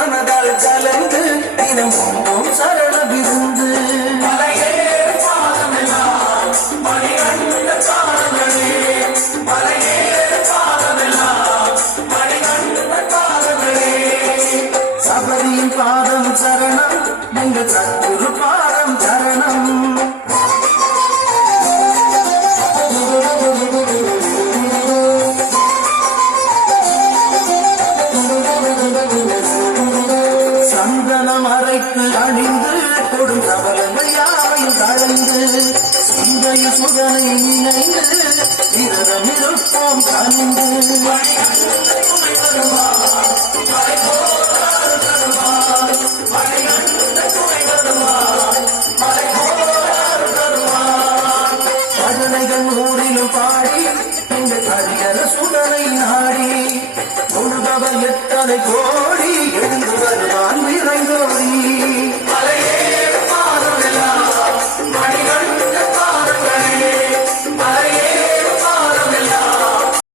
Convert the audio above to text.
மனதால் கலந்து தினம் ஒன்றும் சரண விருந்து சபரியின் பாதம் சரணம் எங்கள் சத்குரு பாதம் சரணம் சந்தனம் அரைத்து அணிந்து கொடும் கவலங்கள் யாவையும் கலந்து சிந்தையில் சுதனை நினைந்து விரதம் இருப்போம் கணிந்து பஜனைகள் ஊரிலும் பாடி எங்கள் கரியர சுடலை நாடி தொழுதவர் எத்தனை கோடி எழுந்த